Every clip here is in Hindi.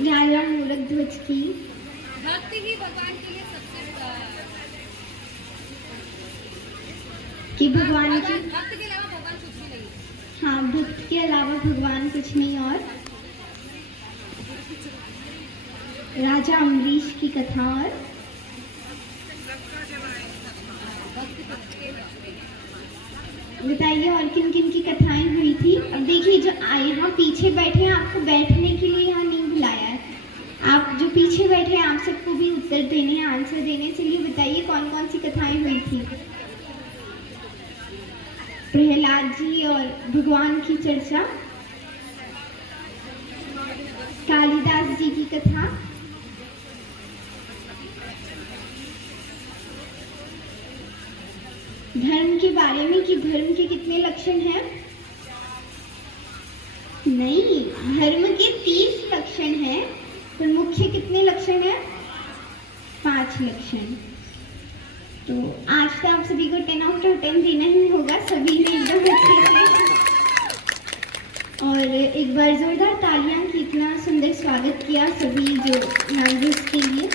राजा मूलध्वज की भक्ति ही भगवान के लिए सबसे कि भगवान की भक्त के अलावा भगवान कुछ भी नहीं। हाँ, भक्त के अलावा भगवान कुछ नहीं। और राजा अम्बरीश की कथा और बताइए और किन किन की कथाएं हुई थी। अब देखिए जो यहाँ पीछे बैठे हैं आपको बैठने के लिए यहाँ नहीं बुलाया है। आप जो पीछे बैठे हैं आप सबको भी उत्तर देने हैं, आंसर देने। चलिए बताइए कौन कौन सी कथाएं हुई थी। प्रहलाद जी और भगवान की चर्चा, कालिदास जी की कथा, धर्म के बारे में कि धर्म के कितने लक्षण हैं। नहीं, धर्म के 30 लक्षण हैं पर मुख्य कितने लक्षण हैं? 5 लक्षण। तो आज तो आप सभी को 10 आउट ऑफ 10 देना ही होगा, सभी ने एकदम अच्छे से। और एक बार जोरदार तालियां की इतना सुंदर स्वागत किया सभी जो यहाँ के लिए।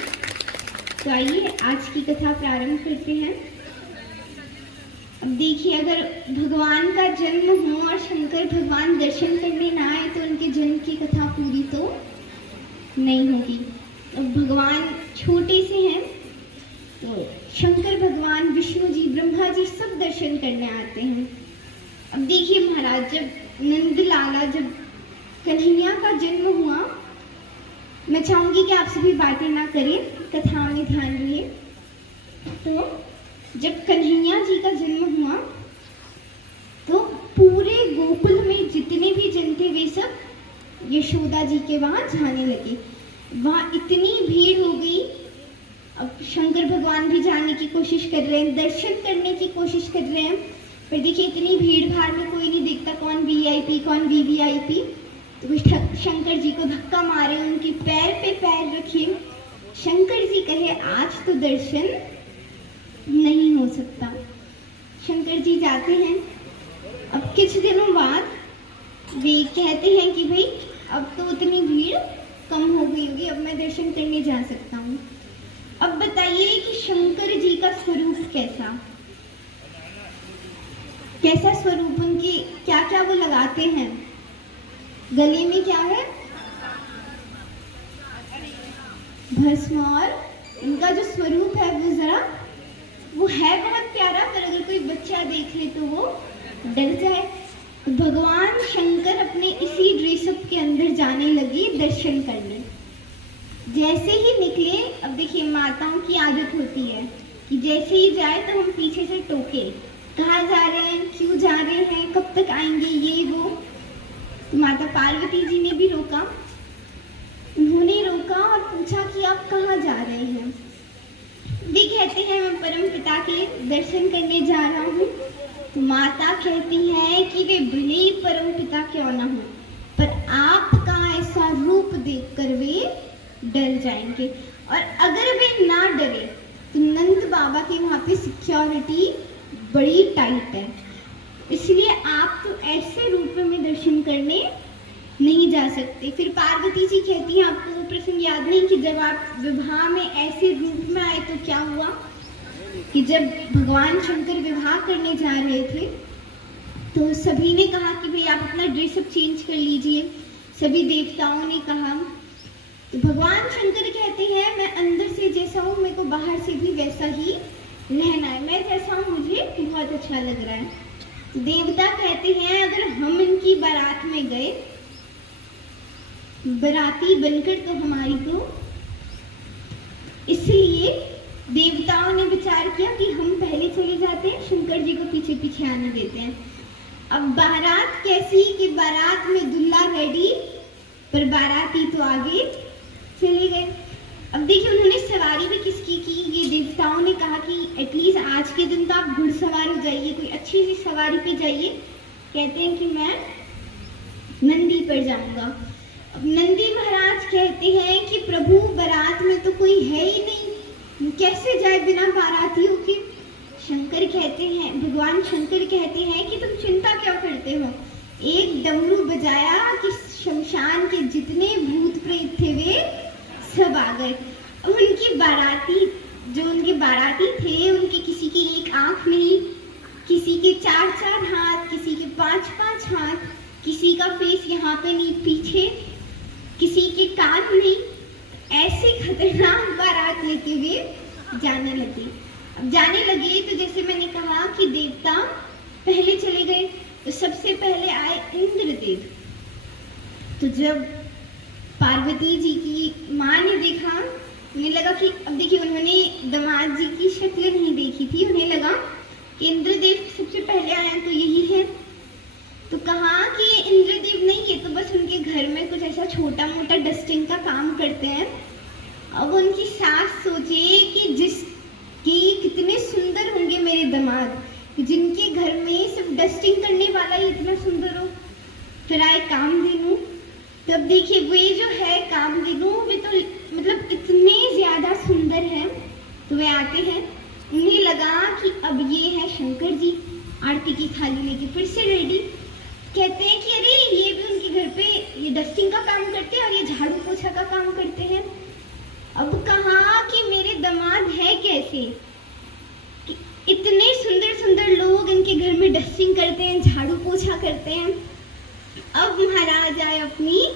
तो आइए आज की कथा प्रारंभ करते हैं। अब देखिए अगर भगवान का जन्म हो और शंकर भगवान दर्शन करने ना आए तो उनके जन्म की कथा पूरी तो नहीं होगी। अब भगवान छोटे से हैं तो शंकर भगवान, विष्णु जी, ब्रह्मा जी सब दर्शन करने आते हैं। अब देखिए महाराज, जब नंद लाला, जब कन्हैया का जन्म हुआ, मैं चाहूंगी कि आप सभी बातें ना करें, कथा में ध्यान दिए। तो जब कन्हैया जी का जन्म हुआ तो पूरे गोकुल में जितने भी जन थे वे सब यशोदा जी के वहां जाने लगे। वहां इतनी भीड़ हो गई। अब शंकर भगवान भी जाने की कोशिश कर रहे हैं, दर्शन करने की कोशिश कर रहे हैं, पर देखिए इतनी भीड़ भाड़ में कोई नहीं देखता कौन वीआईपी कौन वीवीआईपी। तो शंकर जी को धक्का मारे, उनके पैर पे पैर रखे। शंकर जी कहे आज तो दर्शन नहीं हो सकता। शंकर जी जाते हैं। अब कुछ दिनों बाद वे कहते हैं कि भाई अब तो उतनी भीड़ कम हो गई होगी, अब मैं दर्शन करने जा सकता हूँ। अब बताइए कि शंकर जी का स्वरूप कैसा कैसा स्वरूप, उनके क्या क्या वो लगाते हैं। गले में क्या है? भस्म। और उनका जो स्वरूप है वो है बहुत प्यारा, पर अगर कोई बच्चा देख ले तो वो डर जाए। तो भगवान शंकर अपने इसी ड्रेसअप के अंदर जाने लगे दर्शन करने। जैसे ही निकले, अब देखिए माताओं की आदत होती है कि जैसे ही जाए तो हम पीछे से टोके, कहाँ जा रहे हैं, क्यों जा रहे हैं, कब तक आएंगे, ये वो। तो माता पार्वती जी ने भी रोका। उन्होंने रोका और पूछा कि आप कहाँ जा रहे हैं। वे कहते हैं मैं परम पिता के दर्शन करने जा रहा हूँ। तो माता कहती है कि वे भले ही परम पिता क्यों ना हो, पर आपका ऐसा रूप देखकर वे डर जाएंगे। और अगर वे ना डरे तो नंद बाबा के वहाँ पे सिक्योरिटी बड़ी टाइट है, इसलिए आप तो ऐसे रूप में दर्शन करने नहीं जा सकते। फिर पार्वती जी कहती हैं आपको वो प्रसंग याद नहीं कि जब आप विवाह में ऐसे रूप में आए तो क्या हुआ, कि जब भगवान शंकर विवाह करने जा रहे थे तो सभी ने कहा कि भाई आप अपना ड्रेसअप चेंज कर लीजिए। सभी देवताओं ने कहा। तो भगवान शंकर कहते हैं मैं अंदर से जैसा हूँ मेरे को बाहर से भी वैसा ही रहना है, मैं जैसा हूँ मुझे बहुत अच्छा लग रहा है। तो देवता कहते हैं अगर हम इनकी बारात में गए, बराती बनकर, तो हमारी तो, इसलिए देवताओं ने विचार किया कि हम पहले चले जाते हैं, शंकर जी को पीछे पीछे आने देते हैं। अब बारात कैसी कि बारात में दूल्हा रेडी, पर बाराती तो आगे चले गए। अब देखिए उन्होंने सवारी भी किसकी की, ये देवताओं ने कहा कि एटलीस्ट आज के दिन तो आप घुड़सवार हो जाइए, कोई अच्छी सी सवारी पे जाइए। कहते हैं कि मैं नंदी पर जाऊंगा। अब नंदी महाराज कहते हैं कि प्रभु बारात में तो कोई है ही नहीं, कैसे जाए बिना बारातियों के। शंकर कहते हैं, भगवान शंकर कहते हैं कि तुम चिंता क्यों करते हो, एक डमरू बजाया कि शमशान के जितने भूत प्रेत थे वे सब आ गए। उनके बाराती थे उनके किसी की एक आंख नहीं, किसी के 4-4 हाथ, किसी के 5-5 हाथ, किसी का फेस यहाँ पे नहीं पीछे, किसी के कान नहीं। ऐसे खतरनाक बारात लेके हुए जाने लगे। अब जाने लगे तो जैसे मैंने कहा कि देवता पहले चले गए, तो सबसे पहले आए इंद्रदेव। तो जब पार्वती जी की माँ ने देखा, उन्हें लगा कि अब देखिए उन्होंने दामाद जी की शक्ल नहीं देखी थी, उन्हें लगा कि इंद्रदेव सबसे पहले आए तो यही है। तो कहा कि ये इंद्रदेव नहीं, ये तो बस उनके घर में कुछ ऐसा छोटा मोटा डस्टिंग का काम करते हैं। अब उनकी सास सोचे कि कितने सुंदर होंगे मेरे दामाद, जिनके घर में सिर्फ डस्टिंग करने वाला ही इतना सुंदर हो। फिर आए कामधेनु। तब देखिए वे जो है कामधेनु, वे तो मतलब इतने ज्यादा सुंदर हैं। तो वे आते हैं, उन्हें लगा कि अब ये है शंकर जी, आरती की थाली लेके फिर से रेडी। कहते हैं कि अरे ये भी उनके घर पे ये डस्टिंग का काम करते हैं और ये झाड़ू पोछा का काम करते हैं। अब कहा कि मेरे दामाद है कैसे कि इतने सुंदर सुंदर लोग इनके घर में डस्टिंग करते हैं, झाड़ू पोछा करते हैं। अब महाराज आए अपनी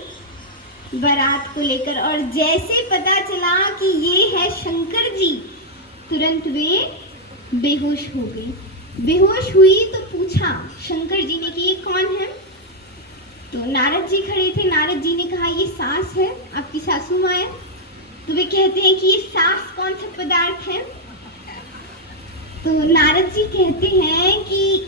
बारात को लेकर और जैसे पता चला कि ये है शंकर जी, तुरंत वे बेहोश हो गई। बेहोश हुई तो पूछा शंकर जी ने कि ये कौन है। तो नारद जी खड़े थे। नारद जी ने कहा ये सास है, आपकी सासू माँ है। तो वे कहते हैं कि ये सास कौन सा पदार्थ है। तो नारद जी कहते हैं कि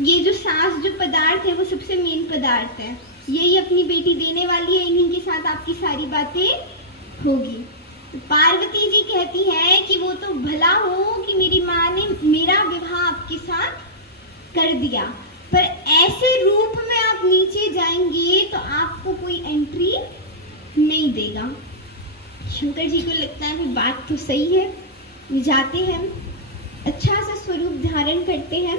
ये जो सास जो पदार्थ है वो सबसे मेन पदार्थ है, यही अपनी बेटी देने वाली है, इन्हीं के साथ आपकी सारी बातें होगी। तो पार्वती जी कहती है कि वो तो भला हो कि मेरी माँ ने मेरा विवाह आपके साथ कर दिया, पर ऐसे रूप में आप नीचे जाएंगे तो आपको कोई एंट्री नहीं देगा। शंकर जी को लगता है कि बात तो सही है। वो जाते हैं, अच्छा सा स्वरूप धारण करते हैं।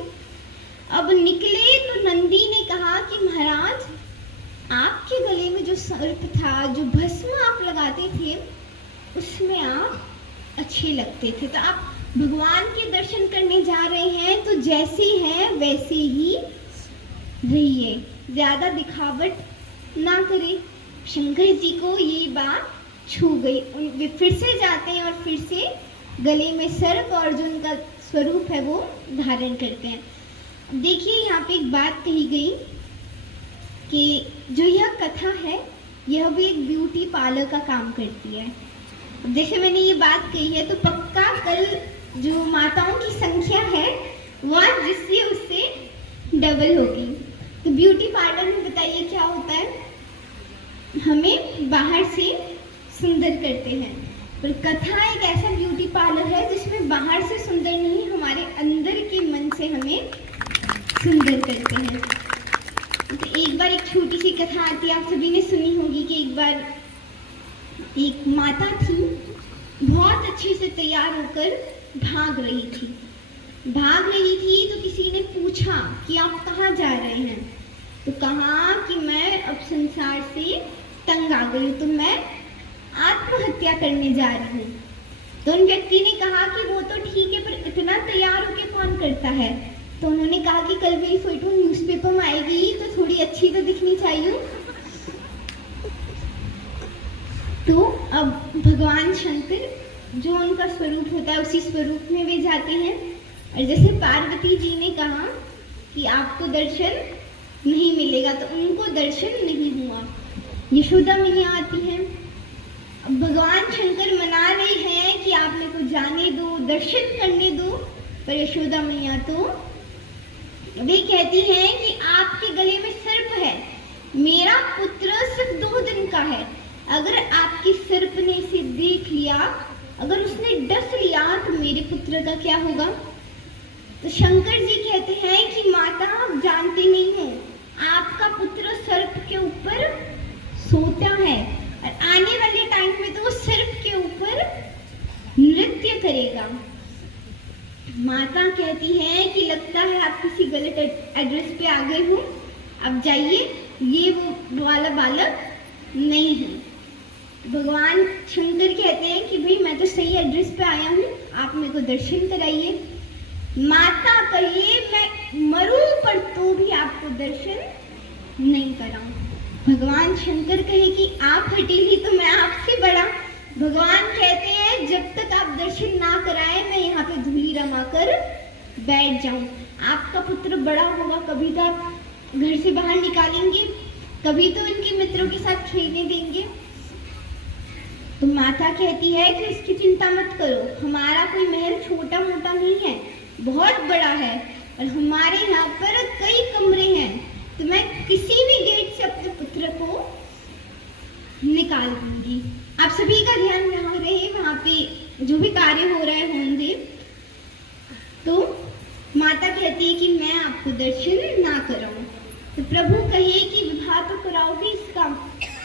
अब निकले तो नंदी ने कहा कि महाराज आपके गले में जो सर्प था, जो भस्म आप लगाते थे, उसमें आप अच्छे लगते थे। तो आप भगवान के दर्शन करने जा रहे हैं तो जैसे हैं वैसे ही रहिए, ज्यादा दिखावट ना करें। शंकर जी को ये बात छू गई। वे फिर से जाते हैं और फिर से गले में सर्प और जो उनका स्वरूप है वो धारण करते हैं। देखिए यहाँ पे एक बात कही गई कि जो यह कथा है यह भी एक ब्यूटी पार्लर का काम करती है। जैसे मैंने ये बात कही है तो पक्का कल जो माताओं की संख्या है वह जिससे उससे डबल होगी। तो ब्यूटी पार्लर में बताइए क्या होता है, हमें बाहर से सुंदर करते हैं, पर कथा एक ऐसा ब्यूटी पार्लर है जिसमें बाहर से सुंदर नहीं, हमारे अंदर के मन से हमें सुंदर करते हैं। तो एक बार एक छोटी सी कथा आती है, आप सभी ने सुनी होगी कि एक बार एक माता थी, बहुत अच्छे से तैयार होकर भाग रही थी तो किसी ने पूछा कि आप कहाँ जा रहे हैं। तो कहा कि मैं अब संसार से तंग आ गई हूँ, तो मैं आत्महत्या करने जा रही हूँ। तो उन व्यक्ति ने कहा कि वो तो ठीक है, पर इतना तैयार होकर कौन करता है। तो उन्होंने कहा कि कल मेरी फोटो न्यूज़पेपर में आएगी तो थोड़ी अच्छी तो दिखनी चाहिए। तो अब भगवान शंकर जो उनका स्वरूप होता है उसी स्वरूप में वे जाते हैं। और जैसे पार्वती जी ने कहा कि आपको दर्शन नहीं मिलेगा, तो उनको दर्शन नहीं हुआ। यशोदा मैया आती हैं, अब भगवान शंकर मना रहे हैं कि आप मेरे को जाने दो, दर्शन करने दो, पर यशोदा मैया तो वे कहती हैं कि आपके गले में सर्प है, मेरा पुत्र सिर्फ 2 दिन का है, अगर आपके सर्प ने इसे देख लिया, अगर उसने डस लिया तो मेरे पुत्र का क्या होगा। तो शंकर जी कहते हैं कि माता आप जानते नहीं हो, आपका पुत्र सर्प के ऊपर सोता है और आने वाले टाइम में तो वो सर्प के ऊपर नृत्य करेगा। माता कहती है कि लगता है आप किसी गलत एड्रेस पे आ गए हो, अब जाइए ये वो वाला बालक नहीं है। भगवान शंकर कहते हैं कि भाई मैं तो सही एड्रेस पे आया हूँ, आप मेरे को दर्शन कराइए। माता कहिए मैं मरूं पर तो भी आपको दर्शन नहीं कराऊं। भगवान शंकर कहे कि आप हटेली तो मैं आपसे बड़ा। भगवान कहते हैं जब तक आप दर्शन ना कराए मैं यहाँ पे धूली रमाकर बैठ जाऊं। आपका पुत्र बड़ा होगा, कभी तो आप घर से बाहर निकालेंगे, कभी तो इनके मित्रों के साथ खेलने देंगे। तो माता कहती है कि इसकी चिंता मत करो, हमारा कोई महल छोटा मोटा नहीं है, बहुत बड़ा है और हमारे यहाँ पर कई कमरे हैं, तो मैं किसी भी गेट से अपने पुत्र को निकाल दूंगी। आप सभी का ध्यान यहाँ रहे, वहाँ पे जो भी कार्य हो रहे होंगे। तो माता कहती है कि मैं आपको दर्शन ना कराऊं। तो प्रभु कहे कि विवाह तो कराओगी, इसका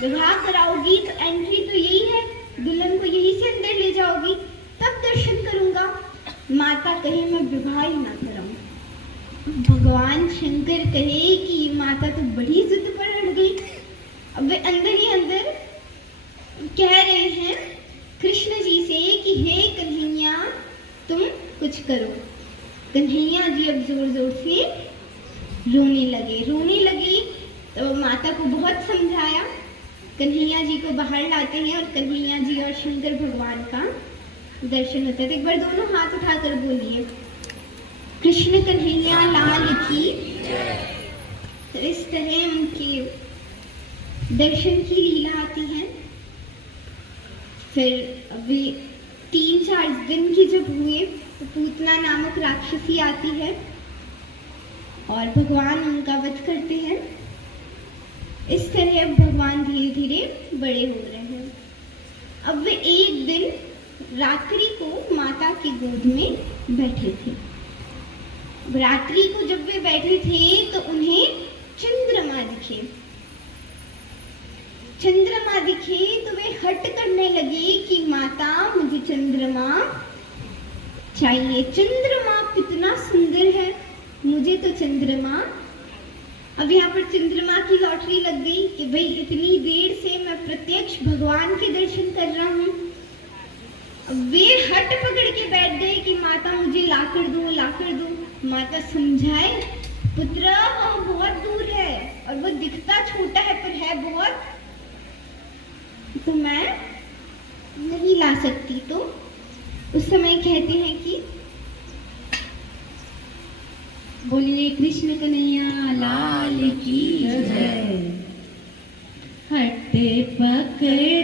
विवाह कराओगी तो एंट्री तो यही है, दुल्हन को यही से अंदर ले जाओगी, तब दर्शन करूंगा। माता कहे मैं विवाह ही ना कराऊं। भगवान शंकर कहे कि माता तो बड़ी जिद पर अड़ गई। अब वे अंदर ही अंदर कह रहे हैं कृष्ण जी से कि हे कन्हैया तुम कुछ करो। कन्हैया जी अब जोर जोर से रोने लगे। तो माता को बहुत समझाया, कन्हैया जी को बाहर लाते हैं और कन्हैया जी और शंकर भगवान का दर्शन होता है। तो एक बार दोनों हाथ उठाकर बोलिए कृष्ण कन्हैया लाल की। तो इस तरह उनके दर्शन की लीला आती है। फिर वे 3-4 दिन की जब हुए तो पूतना नामक राक्षसी आती है और भगवान उनका वध करते हैं। इस तरह भगवान धीरे धीरे बड़े हो रहे हैं। अब वे एक दिन रात्रि को माता की गोद में बैठे थे। रात्रि को जब वे बैठे थे तो उन्हें चंद्रमा दिखे तो वे हट करने लगे कि माता मुझे चंद्रमा चाहिए, चंद्रमा कितना सुंदर है, मुझे तो चंद्रमा। अब यहाँ पर चंद्रमा की लॉटरी लग गई कि भाई इतनी देर से मैं प्रत्यक्ष भगवान के दर्शन कर रहा हूँ। वे हट पकड़ के बैठ गए कि माता मुझे लाकर दो। माता समझाए पुत्र वो बहुत दूर है और वो दिखता छोटा है पर है बहुत, तो मैं नहीं ला सकती। तो उस समय कहते हैं कि बोलिए कृष्ण कन्हैया लाल की जय। हट पकड़